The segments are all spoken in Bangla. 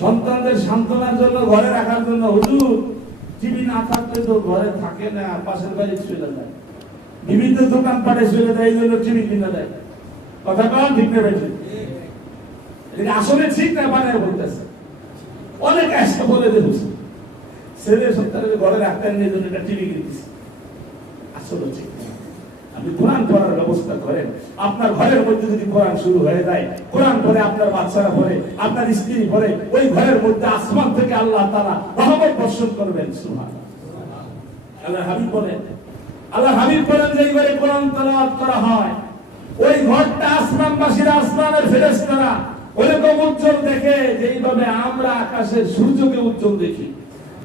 সন্তানদের সান্ত্বনার জন্য ঘরে রাখার জন্য হুজুর, টিভি না থাকলে তো ঘরে থাকে না, পাশের বাড়ি চলে যায়। বিভিন্ন দোকান পাটে চলে যায়, এই জন্য টিভি কিনে দেয়। কথা কম ঠিক না বেঠিক? আসলে ঠিক না বানায় বলতেছে। অনেক আসতে বলে দিয়েছে ছেলে সন্তানের ঘরে রাখতে নিয়ে জন্য একটা টিভি কিনেছে আসলে ঠিক। কোরআন পড়ার ব্যবস্থা করেন। আপনার ঘরের মধ্যে যদি কোরআন শুরু হয়ে যায়, কোরআন পড়ে আপনার বাচ্চারা পড়ে, আপনার স্ত্রী পড়ে, ওই ঘরের মধ্যে আসমান থেকে আল্লাহ তারা রহমত বর্ষণ করবেন সুহান আল্লাহ হাবিব বলেন, আল্লাহ হাবিব বলেন যে এই ঘরে কোরআন তেলাওয়াত করা হয়। ওই ঘরটা আসমানবাসীরা আসমানের ফেরেশতারা ওইরকম উজ্জ্বল দেখে, যেইভাবে আমরা আকাশের সূর্যকে উজ্জ্বল দেখি,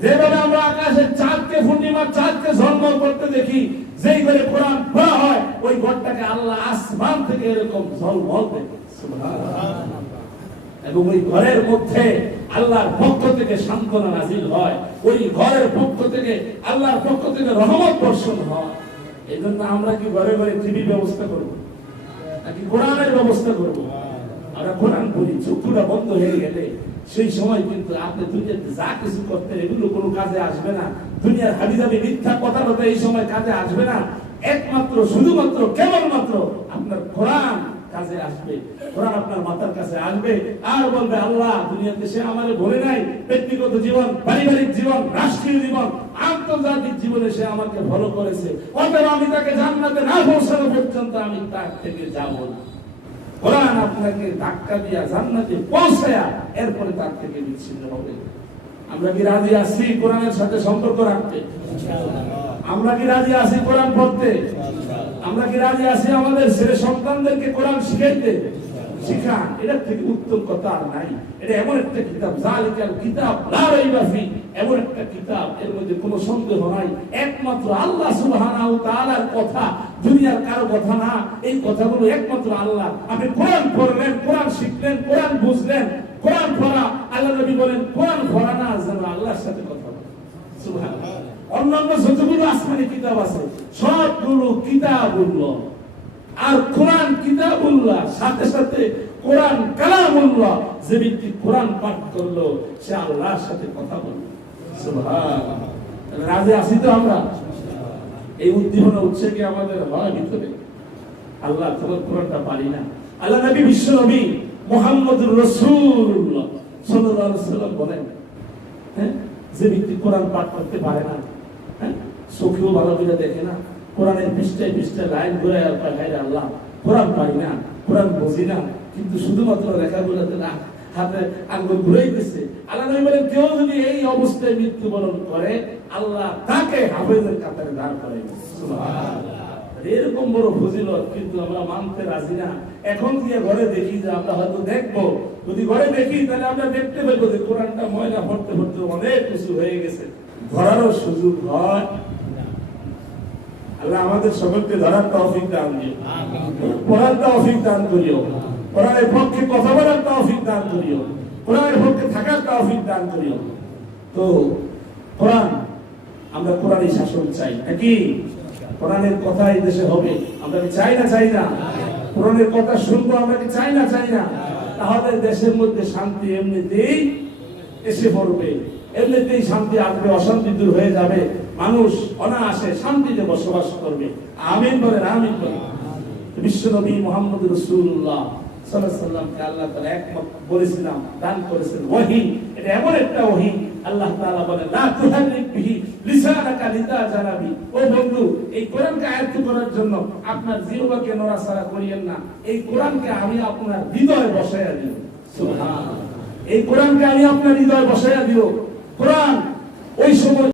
যেভাবে আমরা চাঁদকে পূর্ণিমার চাঁদকে ঝলমল করতে দেখি, যেই ঘরে কোরআন পড়া হয়, ওই ঘরটাকে আল্লাহ আসমান থেকে এরকম ঝলমল দেখে এবং ওই ঘরের মধ্যে আল্লাহর পক্ষ থেকে সান্ত্বনা নাজিল হয়। ওই ঘরের পক্ষ থেকে আল্লাহর পক্ষ থেকে রহমত বর্ষণ হয়। এই জন্য আমরা কি ঘরে ঘরে টিভি ব্যবস্থা করব? নাকি কোরআনের ব্যবস্থা করব? আমরা কোরআন পড়ি, চক্ষুটা বন্ধ হয়ে গেলে সেই সময় কিন্তু আপনি দুনিয়াতে যা কিছু করতে এগুলো কোনো কাজে আসবে না। দুনিয়ার হাবিজাবি মিথ্যা কথা কথা এই সময় কাজে আসবে না। একমাত্র, শুধুমাত্র, কেবলমাত্র আপনার কোরআন কাজে আসবে। কোরআন আপনার কাছে আসবে। আর বলবে, আল্লাহ, দুনিয়াতে সে আমারে বলে নাই। ব্যক্তিগত জীবন, পারিবারিক জীবন, রাষ্ট্রীয় জীবন, আন্তর্জাতিক জীবনে সে আমাকে ভালো করেছে। অতএব আমি তাকে জান্নাতে না পৌঁছানো পর্যন্ত আমি তার থেকে যাব না। কোরআন আপনাকে ধাক্কা দিয়া জান্নাতে পৌঁছায়া এরপরে তার থেকে বিচ্ছিন্ন হবে। আমরা কি রাজি আছি কোরআনের সাথে সম্পর্ক রাখতে? আমরা কি রাজি আছি কোরআন পড়তে? আমরা কি রাজি আছি আমাদের ছেলে সন্তানদেরকে কোরআন শিখাইতে? শিখান থেকে উত্তম কথা আর নাই। এটা এমন একটা কিতাব জালিকাল কিতাব এমন একটা কিতাব, এর মধ্যে কোনো সন্দেহ নাই। একমাত্র আল্লাহ সুবহানাহু কথা, দুনিয়ার কারও কথা না। এই কথাগুলো একমাত্র আল্লাহ। আপনি কোরআন পড়লেন, কোরআন শিখলেন, কোরআন বুঝলেন, কোরআন আল্লাহ নবী বলেন, কোরআন না, যেন আল্লাহর সাথে কথা বলে। সুবহানাল্লাহ। অন্যান্য যতগুলো আসমানি কিতাব আছে, সবগুলো কিতাবুল্লাহ। আর কোরআন কিতাবুল্লাহ সাথে সাথে কোরআন কালামুল্লাহ যে ব্যক্তি কোরআন পাঠ করল, সে আল্লাহর সাথে কথা বলল। রাজে আসি তো আমরা? এই উদ্দীপনা উঠছে কি আমাদের হয় ভিতরে? আল্লাহ তোমার কোরআনটা পারি না। আল্লাহ নবী বিশ্ব নবী মোহাম্মদুর রসুল্লাহ সাল্লাম বলেন হ্যাঁ যে ব্যক্তি কোরআন পাঠ করতে পারে না হ্যাঁ চোখেও ভালো করে দেখে না, কোরআনের পৃষ্ঠায় পৃষ্ঠায় লাইন ঘুরে আল্লাহ, কোরআন পারি না। কোরআন বুঝি না কিন্তু শুধুমাত্র লেখাগুলোতে না হাতে আঙ্গুল ঘুরাইতেছে আল্লাহ বলেন কেউ যদি এই অবস্থায় মৃত্যুবরণ করে আল্লাহ তাকে হাফেজের কাতারে দাঁড় সুবহানাল্লাহ। এরকম বড় ফজিলত কিন্তু আমরা মানতে রাজি না। এখন গিয়ে ঘরে দেখি যে আমরা হয়তো দেখব। যদি ঘরে দেখি তাহলে আমরা দেখতে পাবো যে কোরআনটা ময়লা পড়তে পড়তে অনেক কিছু হয়ে গেছে। ধরারও সুযোগ হয়। আল্লাহ আমাদের সকলকে ধরার তৌফিক দান দিও। পড়ার তৌফিক দান করিও। কোরআনের পক্ষে কথা বলার তৌফিক দান করিও। কোরআনের পক্ষে থাকার তৌফিক দান করিও। তো, কোরআন, আমরা কোরআনই শাসন চাই, নাকি? কোরআনের কথা এই দেশে হবে। আমরা কি চাই না চাই না? কোরআনের কথা শুনব, আমরা কি চাই না চাই না? তাহলে দেশের মধ্যে শান্তি এমনিতেই এসে পড়বে। এমনিতেই শান্তি আসবে অশান্তি দূর হয়ে যাবে। মানুষ অনায়াসে শান্তিতে বসবাস করবে। আমিন বলেন আমিন বলেন বিশ্বনবী মোহাম্মদ রসুল্লাহ সাল্লামকে আল্লাহ তাআলা একমত বলেছিলাম, দান করেছেন। ওহী এটা এমন একটা ওহী আল্লাহ তাআলা বলেন লা তুহারিক বিহি লিসানাকা লিতাজানাবি ও বন্ধু, এই কোরআনকে আয়ত্ত করার জন্য আপনার জিহ্বাকে নড়াচড়া করিয়েন না। এই কোরআনকে আমি আপনার হৃদয়ে বসাইয়া সুবহানাল্লাহ। এই কোরআনকে আমি আপনার হৃদয়ে বসাইয়া দিও। কোরআন ওই সময়